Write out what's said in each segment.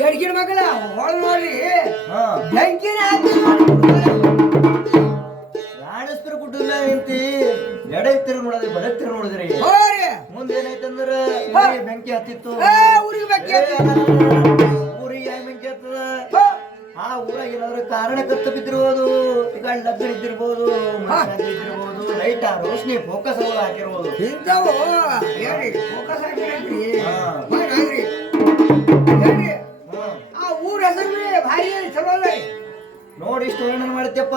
ಎಡ್ಗಿನ ಮಗಲ ಹೊಳ ನೋಡ್ರಿ ಹಾ ಬೆಂಕಿನ ರಾಣಸ್ಪುರ ಗುಡ್ಡದ ಮ್ಯಾಗ ನಿಂತಿ ಎಡೈತಿರ ನೋಡಿದ್ರಿ ಬಡತ್ತಿರ ನೋಡಿದ್ರಿ ಹೋರಿ ಮುಂದೆ ಏನಾಯ್ತಂದ್ರ ಬೆಂಕಿ ಹತ್ತಿತ್ತು ಊರಿಗೆ ಬೆಂಕಿ ಊರಿಗೆ ಯಾಕೆ ಬೆಂಕಿ ಹತ್ತದ ಆ ಊರಾಗ ಏನಾದ್ರು ಕಾರಣ ಕತ್ತು ಬಿದ್ದಿರ್ಬೋದು ಗಂಡ ಇದ್ದಿರ್ಬೋದು ಇದ್ದಿರ್ಬೋದು ಲೈಟ್ ಆ ರೋಶನಿ ಫೋಕಸ್ ಅವು ಹಾಕಿರ್ಬೋದು ಇಂಥವು ಹೇಳಿ ಫೋಕಸ್ ಹಾಕಿರಿ ಹೇಳ್ರಿ ಆ ಊರ ಹೆಸರು ಭಾರಿ ಚಲೋ ಅದ ನೋಡಿ ಇಷ್ಟು ವರ್ಣನೆ ಮಾಡ್ತೇಪ್ಪ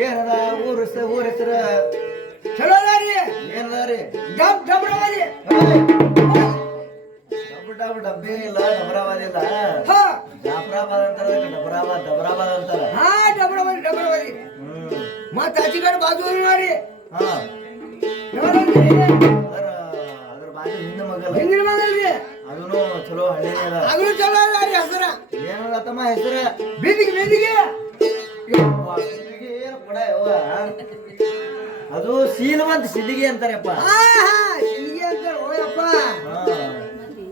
ಏನದ ಊರ ಹೆಸರು ಚಲೋ ಅದ ರೀ ಏನದ ರೀ ಡಬ್ರವಾದಿ ಡಬ್ಬೆ ಇಲ್ಲ ಡಬರಾಬಾದ್ ಇಲ್ಲ ಜಾಫರಾಬಾದ್ ಅಂತಾರ ಡಬರಾಬಾದ್ ಅಂತಾರ ಡಬ್ರವಾದಿ ಮತ್ತ ಆಚಿಗಡೆ ಬಾಜು ನೋಡಿ ಅದ್ರ ಬಾಜು ಹಿಂದಿನ ಮಗಲ್ ಹಿಂದಿನ ಮಗಲ್ರಿ ಅದನ್ನು ಚಲೋ ಹಳ್ಳಿನೇ ಅದ ಅದನ್ನು ಚಲೋ ಅದ ರೀ ಹೆಸರ ಏನದ ತಮ್ಮ ಹೆಸರ ಬೀದಿಗೆ ಏನು ಕೊಡ ಅದು ಸೀಲವಂತ ಸಿದ್ದಿಗೆ ಅಂತಾರಪ್ಪ ಸಿಂದಿಗೆ ಅಂತಾರ ಓಯಪ್ಪ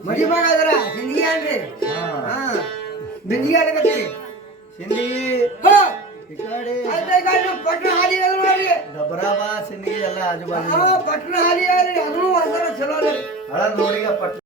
ಮಡಿ ಮಗ ಅದರ ಸಿಂದಿಗೆ ಅನ್ರಿ ಬಿಂದಿಗೆ ಆಗತ್ತೀರಿ ಸಿಂದಿಗೆ ಈ ಕಡೆ ಪಟ್ಟಣ ಹಾದಿ ನೋಡಿ ಡಬರಾಬಾದ್ ಸಿಂದಿಗೆ ಎಲ್ಲ ಆಜು ಬಾಜು ಪಟ್ಟಣ ಹಾದಿ ಅದನ್ನು ಹೆಸರು ಚಲೋ ಅದ ಹಳ ನೋಡಿಗ ಪಟ್ಟ